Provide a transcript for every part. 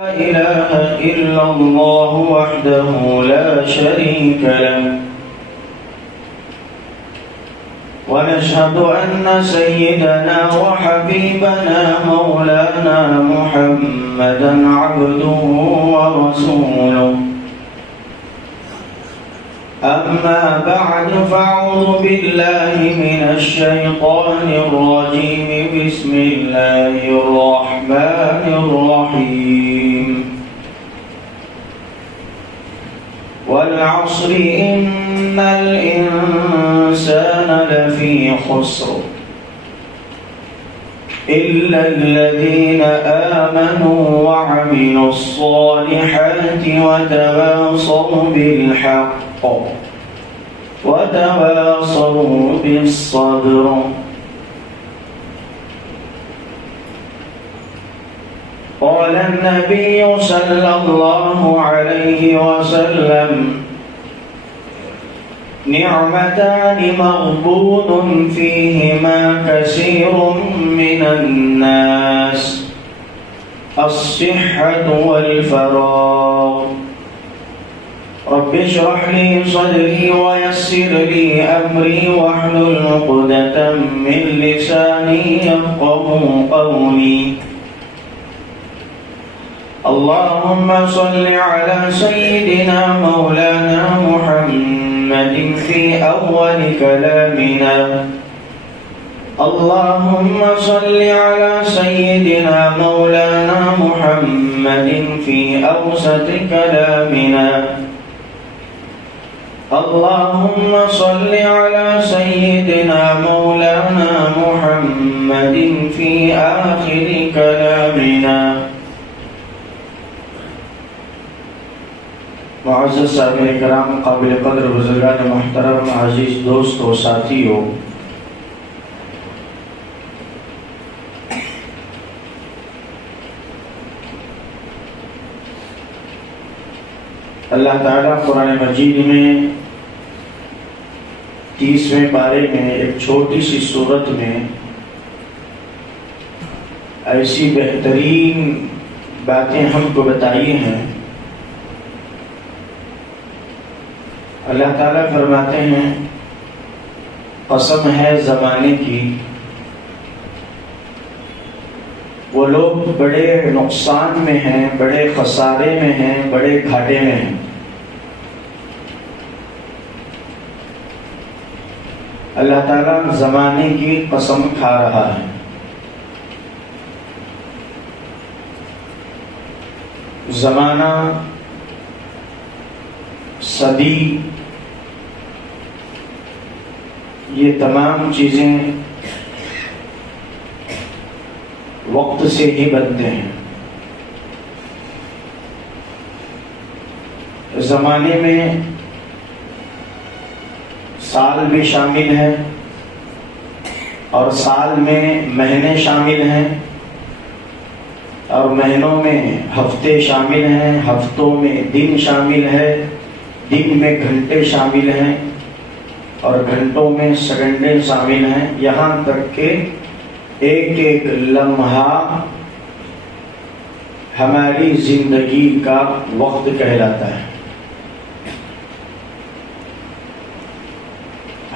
لا إله إلا الله وحده لا شريك له ونشهد أن سيدنا وحبيبنا مولانا محمدا عبده ورسوله أما بعد فأعوذ بالله من الشيطان الرجيم بسم الله الرحمن الرحيم والعصر إن الإنسان لفي خسر إلا الذين آمنوا وعملوا الصالحات وتواصوا بالحق وتواصوا بالصبر. قال النبي صلى الله عليه وسلم نعمتان مغبون فيهما كثير من الناس الصحة والفراغ. رب اشرح لي صدري ويسر لي أمري واحلل عقدة من لساني يفقهوا قولي. اللهم صل على سيدنا مولانا محمد في أول كلامنا. اللهم صل على سيدنا مولانا محمد في أوسط كلامنا. اللهم صل على سيدنا مولانا محمد في آخر كلامنا. معزز صاحب کرام، قابل قدر بزرگان محترم، عزیز دوستو، ساتھیو، اللہ تعالیٰ قرآن مجید میں 30ویں پارے میں ایک چھوٹی سی سورت میں ایسی بہترین باتیں ہم کو بتائی ہیں. اللہ تعالیٰ فرماتے ہیں قسم ہے زمانے کی، وہ لوگ بڑے نقصان میں ہیں، بڑے خسارے میں ہیں، بڑے گھاٹے میں ہیں. اللہ تعالیٰ زمانے کی قسم کھا رہا ہے. زمانہ، صدی، یہ تمام چیزیں وقت سے ہی بنتے ہیں. زمانے میں سال بھی شامل ہے اور سال میں مہینے شامل ہیں اور مہینوں میں ہفتے شامل ہیں، ہفتوں میں دن شامل ہے، دن میں گھنٹے شامل ہیں اور گھنٹوں میں سیکنڈیں شامل ہیں، یہاں تک کہ ایک ایک لمحہ ہماری زندگی کا وقت کہلاتا ہے.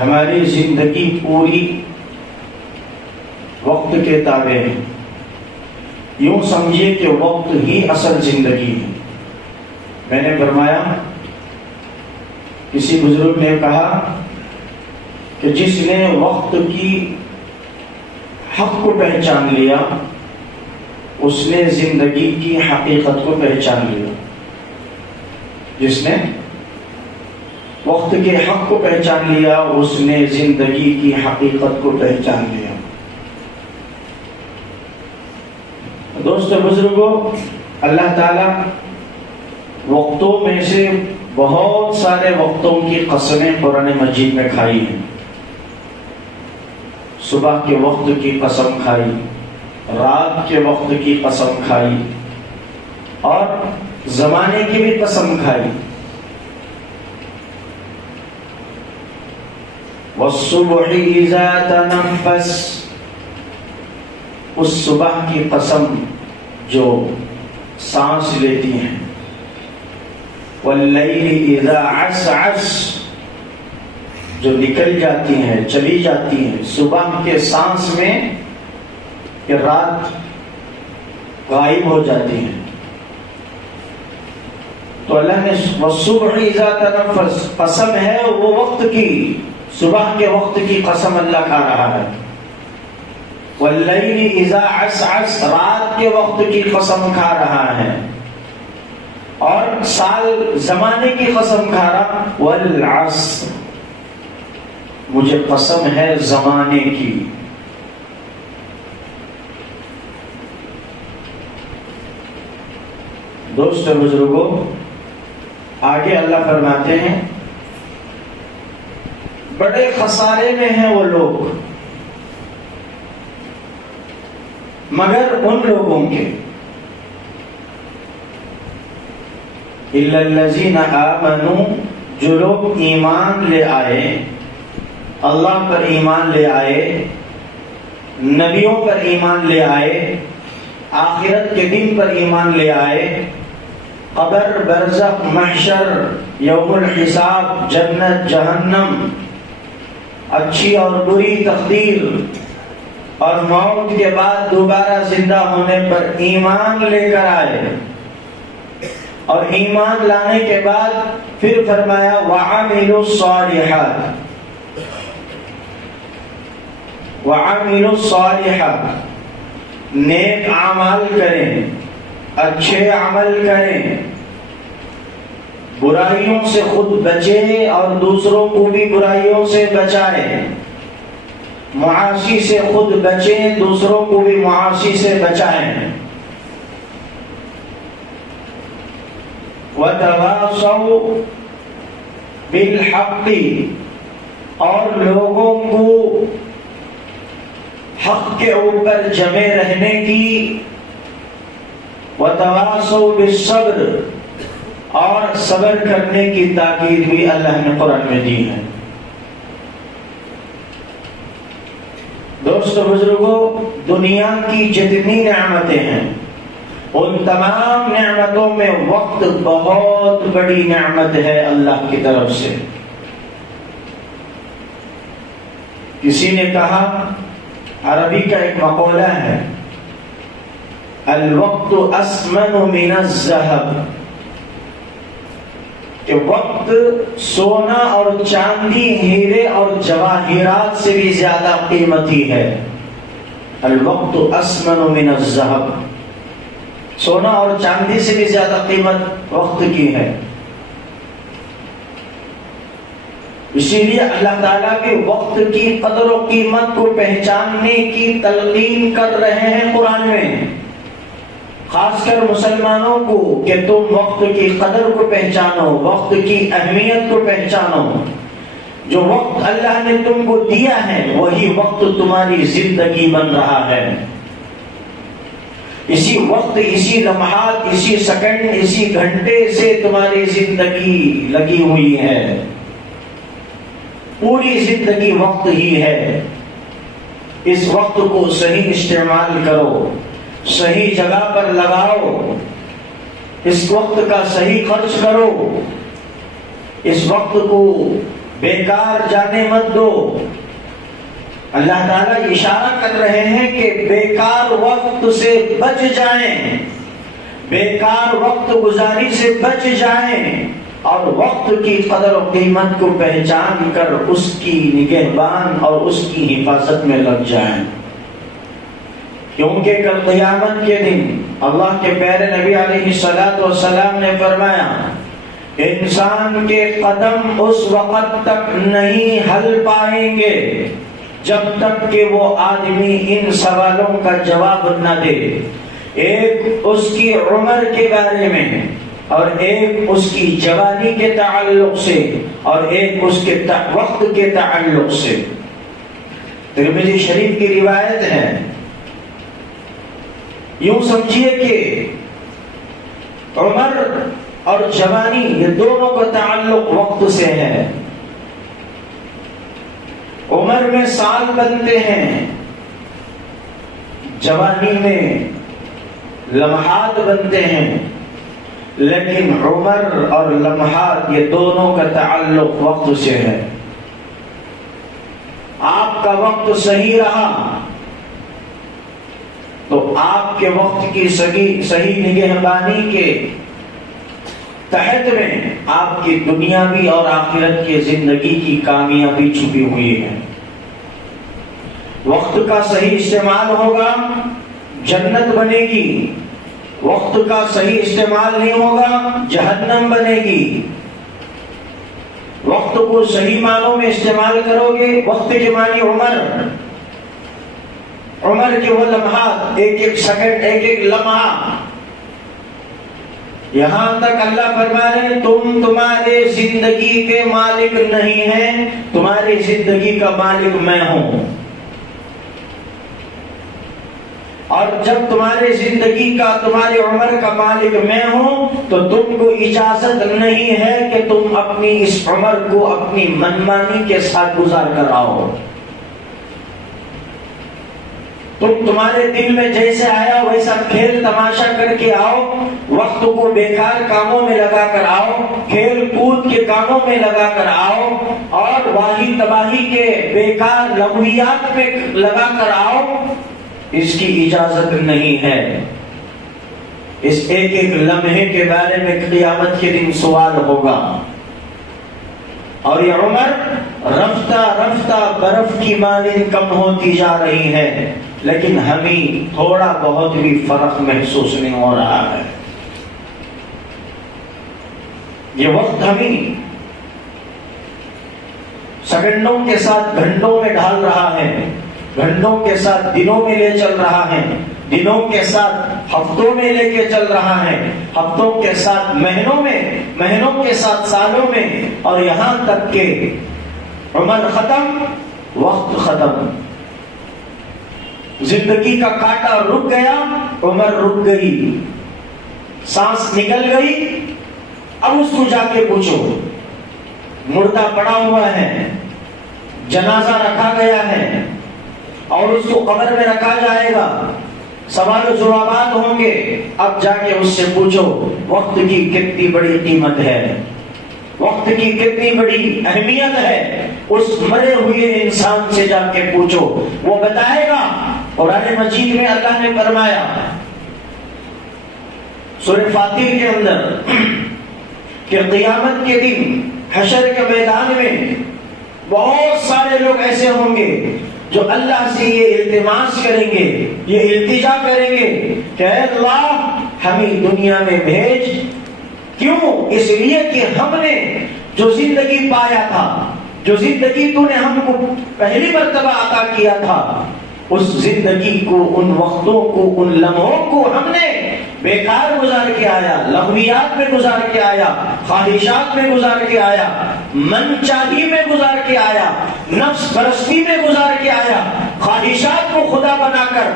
ہماری زندگی پوری وقت کے تابع ہے. یوں سمجھیے کہ وقت ہی اصل زندگی ہے. میں نے فرمایا، کسی بزرگ نے کہا کہ جس نے وقت کی حق کو پہچان لیا اس نے زندگی کی حقیقت کو پہچان لیا. جس نے وقت کے حق کو پہچان لیا اس نے زندگی کی حقیقت کو پہچان لیا. دوستو بزرگوں، اللہ تعالیٰ وقتوں میں سے بہت سارے وقتوں کی قسمیں قرآن مجید میں کھائی ہیں. صبح کے وقت کی قسم کھائی، رات کے وقت کی قسم کھائی اور زمانے کی بھی قسم کھائی. والصبح اذا تنفس، اس صبح کی قسم جو سانس لیتی ہیں، واللیل اذا عسعس جو نکل جاتی ہیں، چلی جاتی ہیں صبح کے سانس میں کہ رات غائب ہو جاتی ہیں. تو اللہ نے والصبح اذا تنفس، قسم ہے وہ وقت کی، صبح کے وقت کی قسم اللہ کھا رہا ہے. واللیل اذا عسعس، رات کے وقت کی قسم کھا رہا ہے. اور سال زمانے کی قسم کھا رہا، والعصر، مجھے قسم ہے زمانے کی. دوست بزرگوں، آگے اللہ فرماتے ہیں بڑے خسارے میں ہیں وہ لوگ، مگر ان لوگوں کے الا الذین آمنوا، جو لوگ ایمان لے آئے، اللہ پر ایمان لے آئے، نبیوں پر ایمان لے آئے، آخرت کے دن پر ایمان لے آئے، قبر، برزخ، محشر، یوم الحساب، جنت، جہنم، اچھی اور بری تقدیر اور موت کے بعد دوبارہ زندہ ہونے پر ایمان لے کر آئے. اور ایمان لانے کے بعد پھر فرمایا وَعَمِلُوا الصَّالِحَاتِ، وَعَمِلُوا الصَّالِحَاتِ، نیک اعمال کریں، اچھے عمل کریں، برائیوں سے خود بچیں اور دوسروں کو بھی برائیوں سے بچائیں، معاصی سے خود بچیں، دوسروں کو بھی معاصی سے بچائیں. وَتَوَاصَوْا بِالْحَقِّ، اور لوگوں کو حق کے اوپر جمے رہنے کی. وَتَوَاصَوْا بِالصَّبْرِ، اور صبر کرنے کی تاکید بھی اللہ نے قرآن میں دی ہے. دوستو بزرگوں، دنیا کی جتنی نعمتیں ہیں ان تمام نعمتوں میں وقت بہت بڑی نعمت ہے اللہ کی طرف سے. کسی نے کہا، عربی کا ایک مقولہ ہے، الوقت اسمن من الذهب، کہ وقت سونا اور چاندی، ہیرے اور جواہرات سے بھی زیادہ قیمتی ہے. الوقت اسمن من الذهب، سونا اور چاندی سے بھی زیادہ قیمت وقت کی ہے. اسی لیے اللہ تعالیٰ کے وقت کی قدر و قیمت کو پہچاننے کی تلقین کر رہے ہیں قرآن میں، خاص کر مسلمانوں کو، کہ تم وقت کی قدر کو پہچانو، وقت کی اہمیت کو پہچانو. جو وقت اللہ نے تم کو دیا ہے وہی وقت تمہاری زندگی بن رہا ہے. اسی وقت، اسی لمحات، اسی سیکنڈ، اسی گھنٹے سے تمہاری زندگی لگی ہوئی ہے. پوری زندگی وقت ہی ہے. اس وقت کو صحیح استعمال کرو، صحیح جگہ پر لگاؤ، اس وقت کا صحیح خرچ کرو، اس وقت کو بیکار جانے مت دو. اللہ تعالیٰ اشارہ کر رہے ہیں کہ بیکار وقت سے بچ جائیں، بیکار وقت گزاری سے بچ جائیں، اور وقت کی قدر و قیمت کو پہچان کر اس کی نگہبان اور اس کی حفاظت میں لگ جائیں. کیونکہ کل قیامت کے دن اللہ کے پیارے نبی علیہ الصلوۃ والسلام نے فرمایا، انسان کے قدم اس وقت تک نہیں ہل پائیں گے جب تک کہ وہ آدمی ان سوالوں کا جواب نہ دے. ایک اس کی عمر کے بارے میں، اور ایک اس کی جوانی کے تعلق سے، اور ایک اس کے وقت کے تعلق سے. ترمذی شریف کی روایت ہے، یوں سمجھیے کہ عمر اور جوانی یہ دونوں کا تعلق وقت سے ہے. عمر میں سال بنتے ہیں، جوانی میں لمحات بنتے ہیں، لیکن عمر اور لمحات یہ دونوں کا تعلق وقت سے ہے۔ آپ کا وقت صحیح رہا تو آپ کے وقت کی صحیح نگہبانی کے تحت میں آپ کی دنیاوی اور آخرت کی زندگی کی کامیابی چھپی ہوئی ہے۔ وقت کا صحیح استعمال ہوگا، جنت بنے گی۔ وقت کا صحیح استعمال نہیں ہوگا، جہنم بنے گی۔ وقت کو صحیح معنوں میں استعمال کرو گے، وقت کے معنی عمر کے وہ لمحات، ایک ایک سیکنڈ، ایک ایک لمحہ، یہاں تک اللہ فرما رہے ہیں تم تمہارے زندگی کے مالک نہیں ہیں، تمہاری زندگی کا مالک میں ہوں۔ اور جب تمہاری زندگی کا، تمہاری عمر کا مالک میں ہوں تو تم کو اجازت نہیں ہے کہ تم اپنی اس عمر کو اپنی منمانی کے ساتھ گزار کر آؤ۔ تمہارے دل میں جیسے آیا ویسا کھیل تماشا کر کے آؤ، وقت کو بیکار کاموں میں لگا کر آؤ، کھیل کود کے کاموں میں لگا کر آؤ، اور واہی تباہی کے بیکار لغویات میں لگا کر آؤ، اس کی اجازت نہیں ہے۔ اس ایک ایک لمحے کے بارے میں قیامت کے دن سوال ہوگا۔ اور یہ عمر رفتہ رفتہ برف کی مانند کم ہوتی جا رہی ہے، لیکن ہمیں تھوڑا بہت بھی فرق محسوس نہیں ہو رہا ہے۔ یہ وقت ہمیں سیکنڈوں کے ساتھ گھنٹوں میں ڈھال رہا ہے، گھنٹوں کے ساتھ دنوں میں لے چل رہا ہے، دنوں کے ساتھ ہفتوں میں لے کے چل رہا ہے، ہفتوں کے ساتھ مہینوں میں، مہینوں کے ساتھ سالوں میں، اور یہاں تک کہ عمر ختم، وقت ختم، زندگی کا کانٹا رک گیا، عمر رک گئی، سانس نکل گئی۔ اب اس کو جا کے پوچھو، مردہ پڑا ہوا ہے، جنازہ رکھا گیا ہے اور اس کو قبر میں رکھا جائے گا، سوال و جوابات ہوں گے۔ اب جا کے اس سے پوچھو وقت کی کتنی بڑی قیمت ہے، وقت کی کتنی بڑی اہمیت ہے، اس مرے ہوئے انسان سے جا کے پوچھو، وہ بتائے گا۔ قرآن مجید میں اللہ نے فرمایا سورہ فاتر کے اندر کہ قیامت کے دن حشر کے میدان میں بہت سارے لوگ ایسے ہوں گے جو اللہ سے یہ التماس کریں گے، یہ التجا کریں گے کہ اے اللہ ہمیں دنیا میں بھیج۔ کیوں؟ اس لیے کہ ہم نے جو زندگی پایا تھا، جو زندگی تو نے ہم کو پہلی مرتبہ عطا کیا تھا، اس زندگی کو، ان وقتوں کو، ان لمحوں کو ہم نے بیکار گزار کے آیا، لغویات میں گزار کے آیا، خواہشات میں گزار کے آیا، من چاہی میں گزار کے آیا، نفس پرستی میں گزار کے آیا، خواہشات کو خدا بنا کر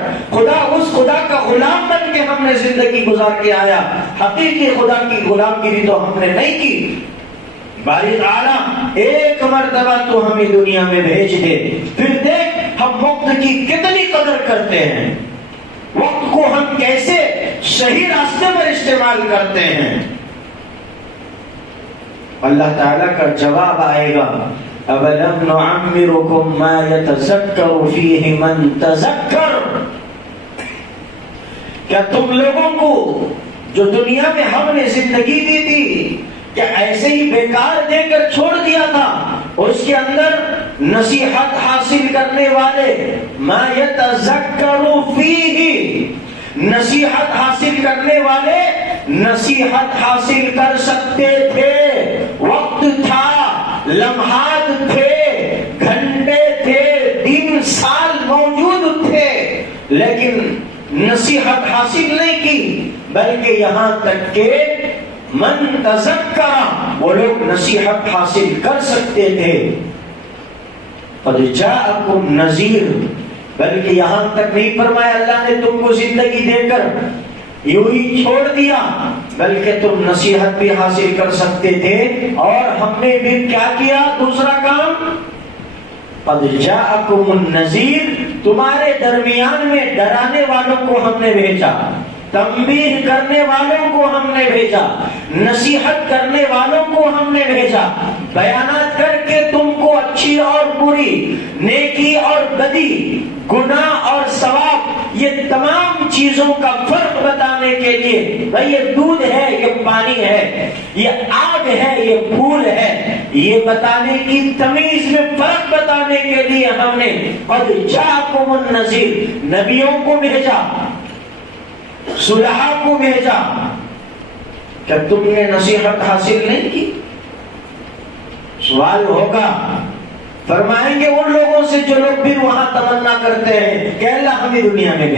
اس خدا کا غلام بن کے ہم نے زندگی گزار کے آیا۔ حقیقی خدا کی غلامگیری تو ہم نے نہیں کی۔ باری تعالیٰ ایک مرتبہ تو ہمیں دنیا میں بھیج دے، پھر دیکھ ہم وقت کی کتنی قدر کرتے ہیں، وقت کو ہم کیسے صحیح راستے پر استعمال کرتے ہیں۔ اللہ تعالیٰ کا جواب آئے گا أَوَلَمْ نُعَمِّرُكُمْ مَا يَتَذَكَّرُ فِيهِ مَنْ تَذَكَّرَ، کیا تم لوگوں کو جو دنیا میں ہم نے زندگی دی تھی کیا ایسے ہی بیکار دے کر چھوڑ دیا تھا؟ اور اس کے اندر نصیحت حاصل کرنے والے ما یتذکر فیہ، نصیحت حاصل کرنے والے نصیحت حاصل کر سکتے تھے۔ وقت تھا، لمحات تھے، گھنٹے تھے، دن سال موجود تھے، لیکن نصیحت حاصل نہیں کی، بلکہ یہاں تک کہ من تذکر، وہ لوگ نصیحت حاصل کر سکتے تھے۔ قد جاءکم نذیر، بلکہ یہاں تک نہیں فرمایا اللہ نے تم کو زندگی دے کر یوں ہی چھوڑ دیا، بلکہ تم نصیحت بھی حاصل کر سکتے تھے۔ اور ہم نے بھی کیا کیا؟ دوسرا کام، قد جاءکم النذیر، تمہارے درمیان میں ڈرانے والوں کو ہم نے بھیجا۔ تنبیہ کرنے والوں کو ہم نے بھیجا، نصیحت کرنے والوں کو ہم نے بھیجا، بیانات کر کے تم کو اچھی اور بری، نیکی اور بدی، گناہ اور ثواب، یہ تمام چیزوں کا فرق بتانے کے لیے، بھائی یہ دودھ ہے، یہ پانی ہے، یہ آگ ہے، یہ پھول ہے، یہ بتانے کی تمیز میں فرق بتانے کے لیے ہم نے قد جاءکم النذیر، نبیوں کو بھیجا، صلحاء کو بھیجا۔ کیا تم نے نصیحت حاصل نہیں کی؟ سوال ہوگا، فرمائیں گے ان لوگوں سے جو لوگ پھر وہاں تمنا کرتے ہیں کہ اللہ ہمیں دنیا میں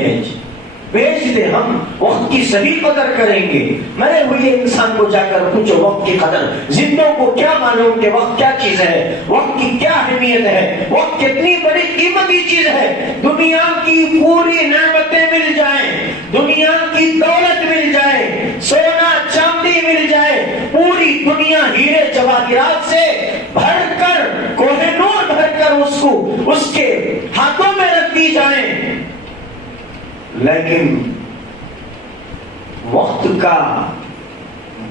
بھیج دے، ہم وقت کی صحیح قدر کریں گے۔ مرے ہوئے انسان کو جا کر پوچھو وقت کی قدر، زندوں کو کیا معلوم کہ وقت کیا چیز ہے، وقت کی کیا اہمیت ہے، وقت کتنی بڑی قیمتی چیز ہے۔ دنیا کی پوری نعمتیں مل جائیں، دنیا کی دولت مل جائے، سونا چاندی مل جائے، پوری دنیا ہیرے جواہرات سے بھر کر، کوہ نور بھر کر اس کے ہاتھوں میں رکھ دی جائیں، لیکن وقت کا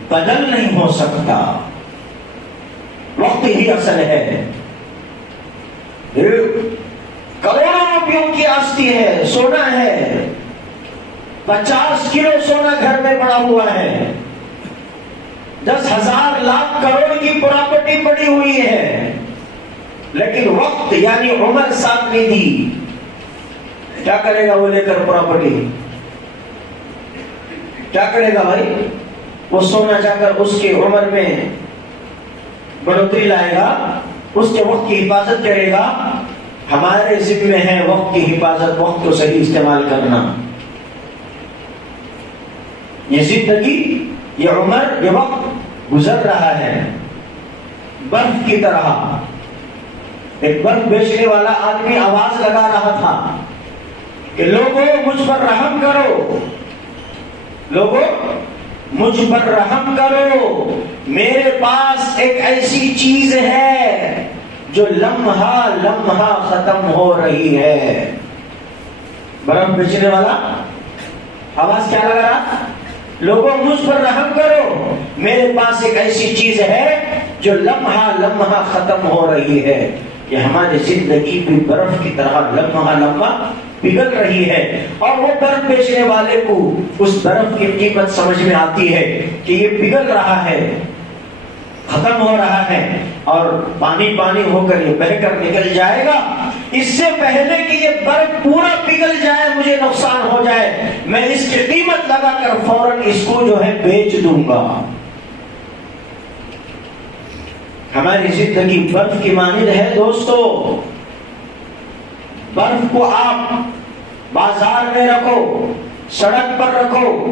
بدل نہیں ہو سکتا۔ وقت ہی اصل ہے۔ کروڑوں روپیوں کی آستی ہے، سونا ہے، 50 کلو سونا گھر میں پڑا ہوا ہے، 10,000 لاکھ کروڑ کی پراپرٹی پڑی ہوئی ہے، لیکن وقت یعنی عمر ساتھ نہیں دی۔ کیا کرے گا وہ لے کر پراپرٹی؟ کیا کرے گا بھائی؟ وہ سونا جا کر اس کی عمر میں بڑھوتری لائے گا، اس کے وقت کی حفاظت کرے گا۔ ہمارے ذمہ ہے وقت کی حفاظت، وقت کو صحیح استعمال کرنا۔ یہ زندگی، یہ عمر، یہ وقت گزر رہا ہے برف کی طرح۔ ایک برف بیچنے والا آدمی آواز لگا رہا تھا کہ لوگوں مجھ پر رحم کرو، لوگوں مجھ پر رحم کرو، میرے پاس ایک ایسی چیز ہے جو لمحہ لمحہ ختم ہو رہی ہے۔ برف بیچنے والا آواز کیا لگا رہا؟ لوگوں مجھ پر رحم کرو، میرے پاس ایک ایسی چیز ہے جو لمحہ لمحہ ختم ہو رہی ہے۔ کہ ہماری زندگی بھی برف کی طرح لمحہ لمحہ پگھل رہی ہے، اور وہ برف بیچنے والے کو اس برف کی قیمت سمجھ میں آتی ہے کہ یہ پگھل رہا ہے، ختم ہو رہا ہے، اور پانی پانی ہو کر یہ بہہ کر نکل جائے گا۔ اس سے پہلے کہ یہ برف پورا پگھل جائے، مجھے نقصان ہو جائے، میں اس کی قیمت لگا کر فوراً اس کو جو ہے بیچ دوں گا۔ ہماری زندگی برف کی مانند ہے دوستو۔ برف کو آپ بازار میں رکھو، سڑک پر رکھو،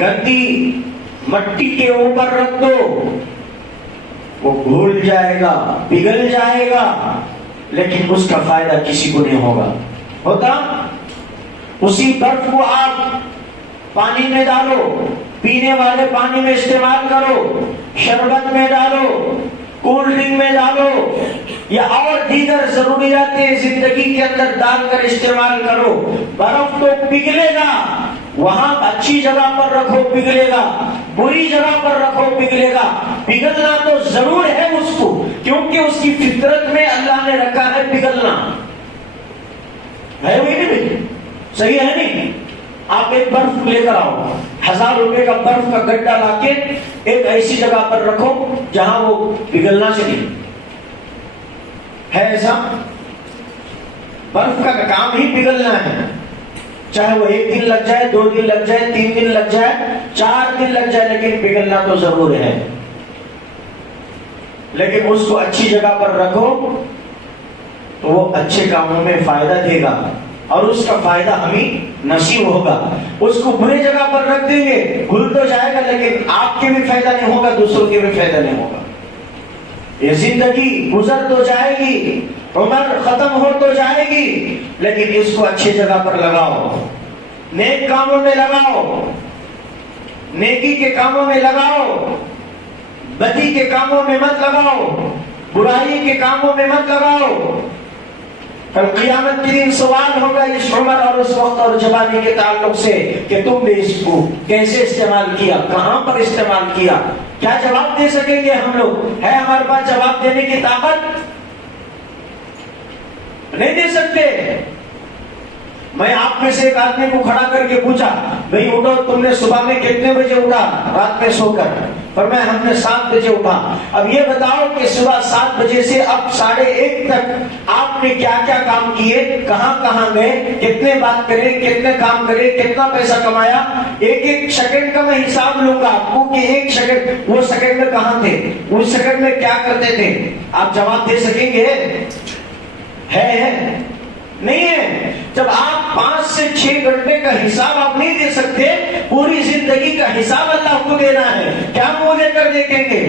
گندی مٹی کے اوپر رکھ دو، وہ گھل جائے گا، پگھل جائے گا، لیکن اس کا فائدہ کسی کو نہیں ہوتا۔ اسی برف کو آپ پانی میں ڈالو، پینے والے پانی میں استعمال کرو، شربت میں ڈالو، کولڈ ڈرنک میں ڈالو، یا اور دیگر ضروریات زندگی کے اندر ڈال کر استعمال کرو، برف تو پگھلے گا۔ وہاں اچھی جگہ پر رکھو، پگھلے گا، بری جگہ پر رکھو، پگھلے گا۔ پگھلنا تو ضرور ہے اس کو، کیونکہ اس کی فطرت میں اللہ نے رکھا ہے پگھلنا ہے، وہی نہیں؟ صحیح ہے نہیں؟ آپ ایک برف لے کر آؤ، 1000 روپے کا برف کا گڈھا لا کے ایک ایسی جگہ پر رکھو جہاں وہ پگھلنا چاہیے، ہے ایسا؟ برف کا کام ہی پگھلنا ہے، چاہے وہ 1 دن لگ جائے، 2 دن لگ جائے، 3 دن لگ جائے، 4 دن لگ جائے، لیکن پگھلنا تو ضرور ہے۔ لیکن اس کو اچھی جگہ پر رکھو تو وہ اچھے کاموں میں فائدہ دے گا، اور اس کا فائدہ ہمیں نصیب ہوگا۔ اس کو بری جگہ پر رکھ دیں گے، گھل تو جائے گا، لیکن آپ کے بھی فائدہ نہیں ہوگا، دوسروں کے بھی فائدہ نہیں ہوگا۔ یہ زندگی گزر تو جائے گی، عمر ختم ہو تو جائے گی، لیکن اس کو اچھی جگہ پر لگاؤ، نیک کاموں میں لگاؤ، نیکی کے کاموں میں لگاؤ، بدی کے کاموں میں مت لگاؤ، برائی کے کاموں میں مت لگاؤ۔ کل قیامت کے دن سوال ہوگا اس عمر اور اس وقت اور جوانی کے تعلق سے کہ تم نے اس کو کیسے استعمال کیا، کہاں پر استعمال کیا. کیا جواب دے سکیں گے ہم لوگ؟ ہے ہمارے پاس جواب دینے کی طاقت؟ نہیں دے سکتے. میں آپ میں سے ایک آدمی کو کھڑا کر کے پوچھا، بھئی اٹھو، تم نے صبح میں کتنے بجے اٹھا رات میں سو کر؟ فرمایا ہم نے 7 بجے اٹھا. اب یہ بتاؤ کہ صبح 7 بجے سے اب 1:30 تک آپ نے کیا کیا کام کیے، کہاں کہاں گئے، کتنے بات کرے، کتنے کام کرے، کتنا پیسہ کمایا. ایک سیکنڈ کا میں حساب لوں گا آپ کو کہ ایک سیکنڈ، وہ سیکنڈ میں کہاں تھے، اس سیکنڈ میں کیا کرتے تھے. آپ جواب دے سکیں گے؟ ہے نہیں ہے. جب آپ 5 سے 6 گھنٹے کا حساب آپ نہیں دے سکتے، پوری زندگی کا حساب اللہ کو دینا ہے، کیا منہ لے کر دیکھیں گے؟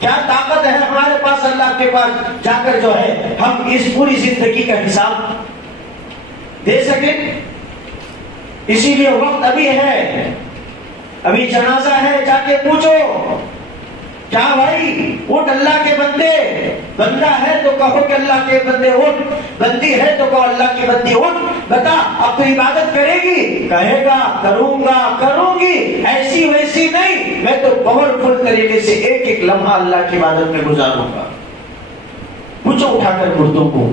کیا طاقت ہے ہمارے پاس اللہ کے پاس جا کر جو ہے ہم اس پوری زندگی کا حساب دے سکیں؟ اسی لیے وقت ابھی ہے، ابھی جنازہ ہے، جا کے پوچھو. کیا بھائی اٹھ اللہ کے بندے، بندہ ہے تو کہو کہ اللہ کے بندے اٹھ، بندی ہے تو کہو اللہ کی بندی اٹھ. بتا اب تو عبادت کرے گی، کہے گا کروں گا کروں گی، ایسی ویسی نہیں، میں تو پاورفل طریقے سے ایک ایک لمحہ اللہ کی عبادت میں گزاروں گا. پوچھو اٹھا کر مردوں کو.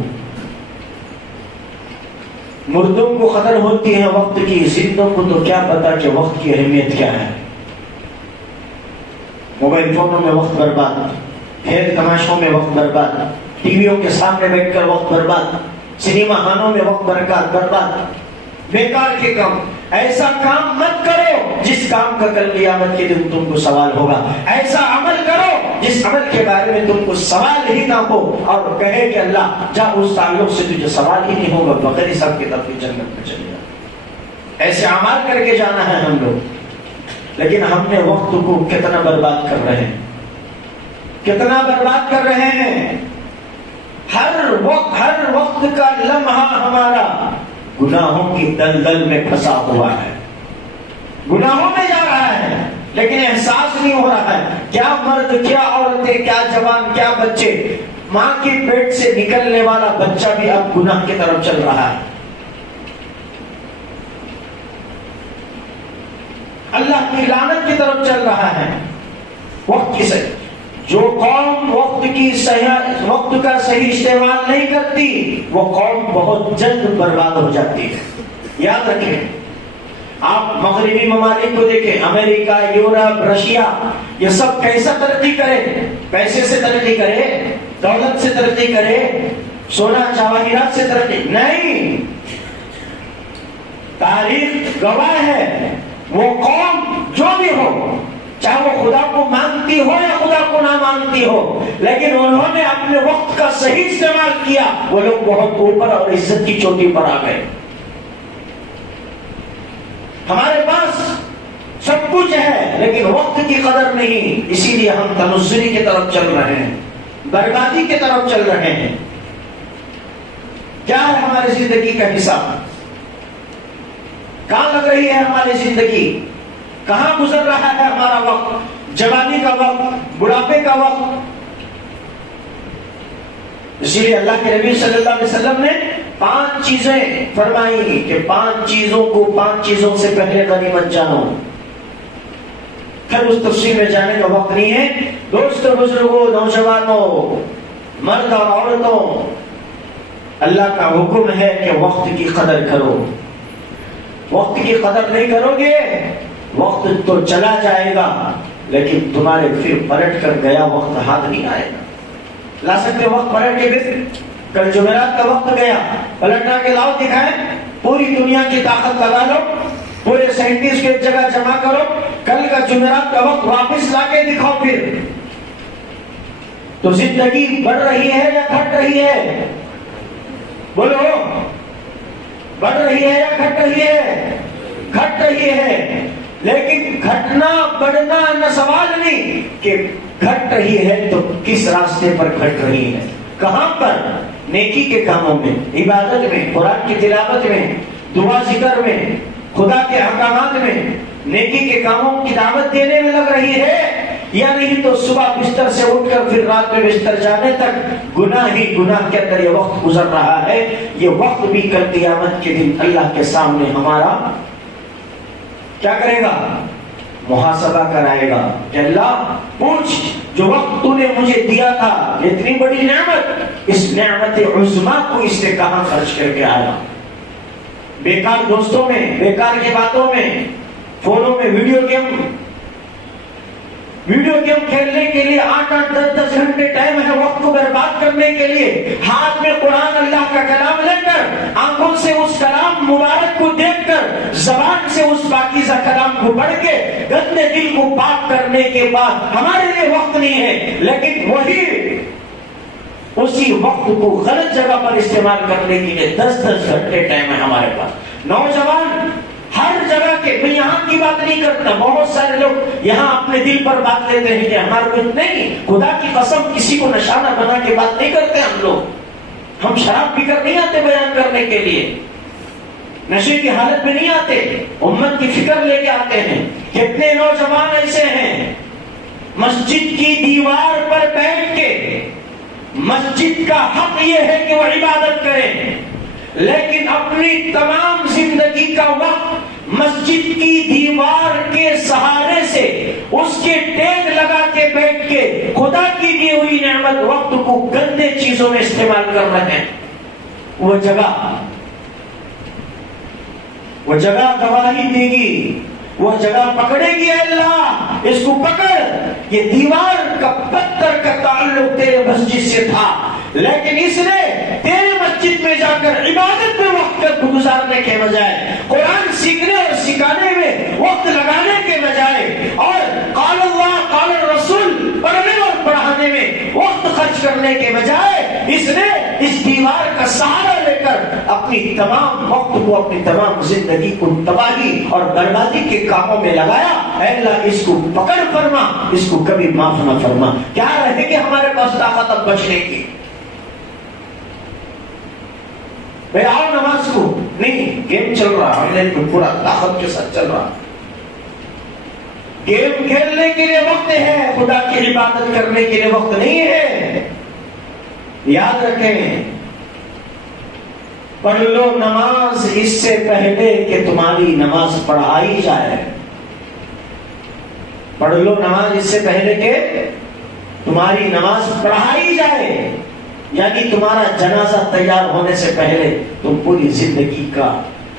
مردوں کو قدر ہوتی ہے وقت کی، زندوں کو تو کیا پتا کہ وقت کی اہمیت کیا ہے. موبائل فونوں میں وقت برباد، کھیل تماشوں میں وقت برباد، ٹی ویوں کے سامنے بیٹھ کر وقت برباد، سنیما خانوں میں وقت برباد، بیکار کے کام. ایسا کام مت کرو جس کام کا کل قیامت کے دن تم کو سوال ہوگا. ایسا عمل کرو جس عمل کے بارے میں تم کو سوال ہی نہ ہو اور کہے کہ اللہ جا اس تعلق سے تجھے سوال ہی نہیں ہوگا، بغیر حساب کتاب کی جنت میں چلے جا. ایسے اعمال کر کے جانا ہے ہم لوگ. لیکن ہم نے وقت کو کتنا برباد کر رہے ہیں، کتنا برباد کر رہے ہیں. ہر وقت کا لمحہ ہمارا گناہوں کی دلدل میں پھنسا ہوا ہے، گناہوں میں جا رہا ہے لیکن احساس نہیں ہو رہا ہے. کیا مرد، کیا عورتیں، کیا جوان، کیا بچے، ماں کی پیٹ سے نکلنے والا بچہ بھی اب گناہ کی طرف چل رہا ہے، اللہ کی لعنت کی طرف چل رہا ہے. وقت کی صحیح، جو قوم وقت کا صحیح استعمال نہیں کرتی وہ قوم بہت جلد برباد ہو جاتی ہے. یاد رکھیں، آپ مغربی ممالک کو دیکھیں، امریکہ، یورپ، رشیا، یہ سب کیسا ترقی کرے؟ پیسے سے ترقی کرے، دولت سے ترقی کرے، سونا جواہرات سے ترقی نہیں. تاریخ گواہ ہے، وہ قوم جو بھی ہو، چاہے وہ خدا کو مانتی ہو یا خدا کو نہ مانتی ہو، لیکن انہوں نے اپنے وقت کا صحیح استعمال کیا، وہ لوگ بہت اوپر اور عزت کی چوٹی پر آ گئے. ہمارے پاس سب کچھ ہے لیکن وقت کی قدر نہیں، اسی لیے ہم تنزلی کی طرف چل رہے ہیں، بربادی کی طرف چل رہے ہیں. کیا ہے ہماری زندگی کا حساب؟ کہاں لگ رہی ہے ہماری زندگی؟ کہاں گزر رہا ہے ہمارا وقت؟ جوانی کا وقت، بڑھاپے کا وقت. اسی لیے اللہ کے نبی صلی اللہ علیہ وسلم نے 5 چیزیں فرمائی کہ 5 چیزوں سے پہلے غنیمت جانو. پھر اس تفصیل میں جانے کا وقت نہیں ہے. دوستوں، بزرگوں، نوجوانوں، مرد اور عورتوں، اللہ کا حکم ہے کہ وقت کی قدر کرو. وقت کی قدر نہیں کرو گے، وقت تو چلا جائے گا لیکن تمہارے پھر پلٹ کر گیا وقت ہاتھ نہیں آئے گا. لا سکتے وقت پلٹ کے؟ پھر کل جمعرات کا وقت گیا، پلٹنا کے لاؤ، دکھائیں. پوری دنیا کی طاقت لگا لو، پورے سائنٹسٹ کو ایک جگہ جمع کرو، کل کا جمعرات کا وقت واپس لا کے دکھاؤ. پھر تو زندگی بڑھ رہی ہے یا گھٹ رہی ہے؟ بولو، بڑھ رہی ہے یا گھٹ رہی ہے؟ گھٹ رہی ہے. لیکن گھٹنا بڑھنا نہ سوال نہیں کہ گھٹ رہی ہے تو کس راستے پر گھٹ رہی ہے، کہاں پر؟ نیکی کے کاموں میں، عبادت میں، قرآن کی تلاوت میں، دعا ذکر میں، خدا کے احکامات میں، نیکی کے کاموں کی دعوت دینے میں لگ رہی ہے یا نہیں تو صبح بستر سے اٹھ کر پھر رات میں بستر جانے تک گناہ ہی گناہ کے اندر یہ وقت گزر رہا ہے. یہ وقت بھی کل قیامت کے دن اللہ کے سامنے ہمارا کیا کرے گا؟ محاسبہ کرائے گا کہ اللہ پوچھ جو وقت تو نے مجھے دیا تھا، اتنی بڑی نعمت، اس نعمت عظما کو اس نے کہاں خرچ کر کے آیا؟ بیکار دوستوں میں، بیکار کی باتوں میں، فونوں میں ویڈیو گیم کھیلنے کے لیے 8-8 10-10 گھنٹے ٹائم ہے وقت کو برباد کرنے کے لیے. ہاتھ میں قرآن اللہ کا کلام لے کر، آنکھوں سے اس کلام مبارک کو دیکھ کر، زبان سے اس پاکیزہ کلام کو پڑھ کے گندے دل کو پاک کرنے کے بعد ہمارے لیے وقت نہیں ہے، لیکن وہی اسی وقت کو غلط جگہ پر استعمال کرنے کے لیے 10-10 گھنٹے ٹائم ہے ہمارے پاس. نوجوان ہر جگہ کے، میں یہاں کی بات نہیں کرتا، بہت سارے لوگ یہاں اپنے دل پر بات لیتے ہیں کہ ہمارے کچھ نہیں. خدا کی قسم کسی کو نشانہ بنا کے بات نہیں کرتے ہم لوگ. ہم شراب پی کر نہیں آتے بیان کرنے کے لیے، نشے کی حالت میں نہیں آتے، امت کی فکر لے کے آتے ہیں. کتنے نوجوان ایسے ہیں مسجد کی دیوار پر بیٹھ کے، مسجد کا حق یہ ہے کہ وہ عبادت کریں، لیکن اپنی تمام زندگی کا وقت مسجد کی دیوار کے سہارے سے اس کے ٹیک لگا کے بیٹھ کے خدا کی دی ہوئی نعمت وقت کو گندے چیزوں میں استعمال کر رہے ہیں. وہ جگہ گواہی دے گی، وہ جگہ پکڑے گی. اللہ اس کو پکڑ، یہ دیوار کا پتھر کا تعلق تیرے مسجد سے تھا، لیکن اس نے تیرے مسجد میں جا کر عبادت میں وقت گزارنے کے بجائے، قرآن سیکھنے اور سکھانے میں وقت لگانے کے بجائے، اور قال اللہ قال الرسول پڑھنے اور پڑھانے میں وقت خرچ کرنے کے بجائے، اس نے اس دیوار کا سہارا لے کر اپنی تمام وقت کو، اپنی تمام زندگی کو تباہی اور بربادی کے کاموں میں لگایا. اے اللہ اس کو پکڑ فرما، اس کو کبھی معاف نہ فرما. کیا رہے گی ہمارے پاس طاقت اب بچنے کی؟ بھائی آؤ نماز کو نہیں، گیم چل رہا، ہم نے پورا طاقت کے ساتھ چل رہا. گیم کھیلنے کے لیے وقت ہے، خدا کی عبادت کرنے کے لیے وقت نہیں ہے. یاد رکھیں، پڑھ لو نماز اس سے پہلے کہ تمہاری نماز پڑھائی جائے. پڑھ لو نماز اس سے پہلے کہ تمہاری نماز پڑھائی جائے، یعنی تمہارا جنازہ تیار ہونے سے پہلے تم پوری زندگی کا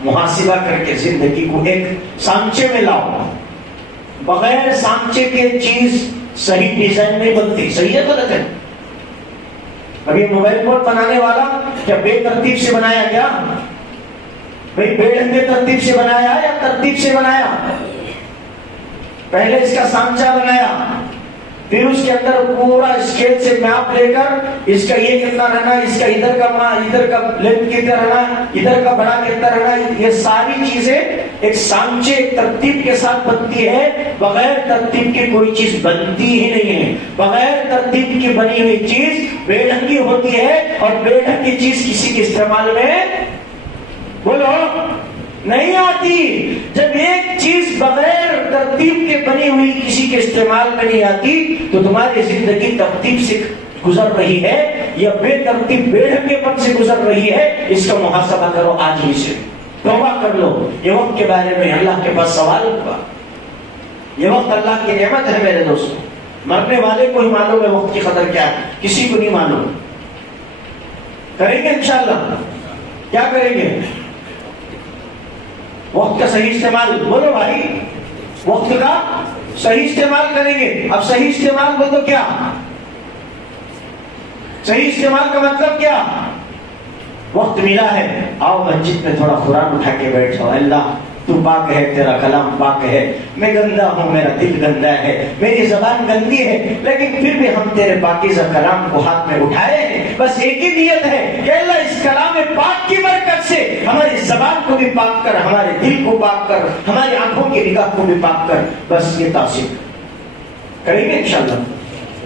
محاسبہ کر کے زندگی کو ایک سانچے میں لاؤ. بغیر سانچے کے چیز صحیح ڈیزائن نہیں بنتی. صحیح ہے غلط ہے؟ ابھی موبائل فون بنانے والا کیا بے ترتیب سے بنایا؟ کیا بھائی بے ترتیب سے بنایا یا ترتیب سے بنایا؟ پہلے اس کا سانچہ بنایا، پھر اس کے اندر پورا اسکیل سے میپ لے کر اس کا یہ کتنا رہنا، اس کا ادھر کا لینتھ کتنا رہنا، ادھر کا بڑا کتنا رہنا. یہ ساری چیزیں ایک سانچے، ایک ترتیب کے ساتھ بنتی ہے. بغیر ترتیب کی کوئی چیز بنتی ہی نہیں ہے. بغیر ترتیب کی بنی ہوئی چیز بے ڈھنگی ہوتی ہے، اور بے ڈھنگی چیز کسی کے استعمال میں بولو نہیں آتی. جب ایک چیز بغیر ترتیب کے بنی ہوئی کسی کے استعمال میں نہیں آتی تو تمہاری زندگی ترتیب سے گزر رہی ہے یا بے ترتیب بے ڈھنگے پن سے گزر رہی ہے. اس کا محاسبہ کرو آج ہی سے، توبہ کر لو. یہ وقت کے بارے میں اللہ کے پاس سوال ہوگا. یہ وقت اللہ کی نعمت ہے میرے دوستوں. مرنے والے کو ہی معلوم ہے وقت کی قدر کیا ہے، کسی کو نہیں معلوم. کریں گے انشاءاللہ. کیا کریں گے؟ وقت کا صحیح استعمال. بولو بھائی، وقت کا صحیح استعمال کریں گے. اب صحیح استعمال بول تو کیا؟ صحیح استعمال کا مطلب کیا؟ وقت ملا ہے، آؤ مسجد میں تھوڑا قرآن اٹھا کے بیٹھ جاؤ. اللہ تو پاک ہے، تیرا کلام پاک ہے، میں گندا ہوں، میرا دل گندا ہے، میری زبان گندی ہے، لیکن پھر بھی ہم تیرے پاکیزہ کلام کو ہاتھ میں اٹھائے ہیں. بس ایک ہی نیت ہے کہ اللہ اس کلام پاک کی برکت سے ہماری زبان کو بھی پاک کر، ہمارے دل کو پاک کر، ہماری آنکھوں کی نگاہ کو بھی پاک کر. بس یہ تاثیر کریں گے انشاءاللہ.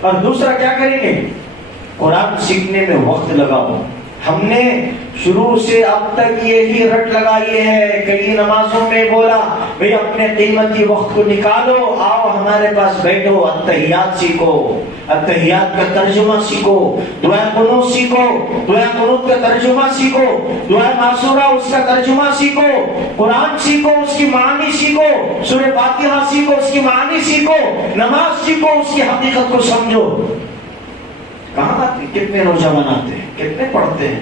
اور دوسرا کیا کریں گے؟ قرآن سیکھنے میں وقت لگاؤ، ہم نے شروع سے اب تک یہی رٹ لگائی ہے، کئی نمازوں میں بولا بھئی اپنے قیمتی وقت کو نکالو، آؤ ہمارے پاس بیٹھو، اتحیات سیکھو، اتحیات کا ترجمہ سیکھو، دعا قنوت سیکھو، دعا قنوت کا ترجمہ سیکھو، دعا معصورہ اس کا ترجمہ سیکھو، قرآن سیکھو اس کی معنی سیکھو، سورہ فاتحہ سیکھو اس کی معنی سیکھو، نماز سیکھو اس کی حقیقت کو سمجھو۔ کہاں آتے؟ کتنے نوجوان آتے ہیں، کتنے پڑھتے ہیں؟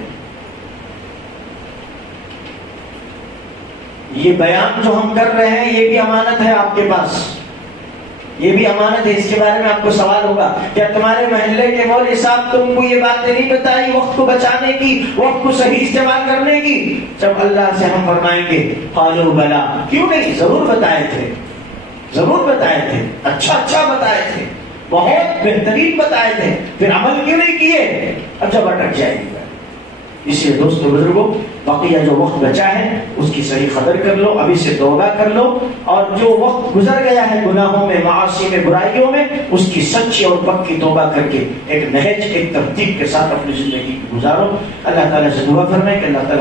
یہ بیان جو ہم کر رہے ہیں یہ بھی امانت ہے آپ کے پاس، یہ بھی امانت ہے۔ اس کے بارے میں آپ کو سوال ہوگا، کیا تمہارے محلے کے مولوی صاحب تم کو یہ باتیں نہیں بتائی وقت کو بچانے کی، وقت کو صحیح استعمال کرنے کی؟ جب اللہ سے ہم فرمائیں گے قالوا بلا، کیوں نہیں، ضرور بتائے تھے، ضرور بتائے تھے، اچھا بتائے تھے، بہت بہترین بتائے تھے، پھر عمل کیوں نہیں کیے؟ اچھا بٹک جائے گی۔ اس لیے دوستو بزرگوں، بقیہ جو وقت بچا ہے اس کی صحیح قدر کر لو، ابھی سے توبہ کر لو، اور جو وقت گزر گیا ہے گناہوں میں، معاصی میں، برائیوں میں، اس کی سچی اور پکی توبہ کر کے ایک نہج، ایک ترتیب کے ساتھ اپنی زندگی گزارو۔ اللہ تعالیٰ سے دعا فرمائیں کہ اللہ تعالیٰ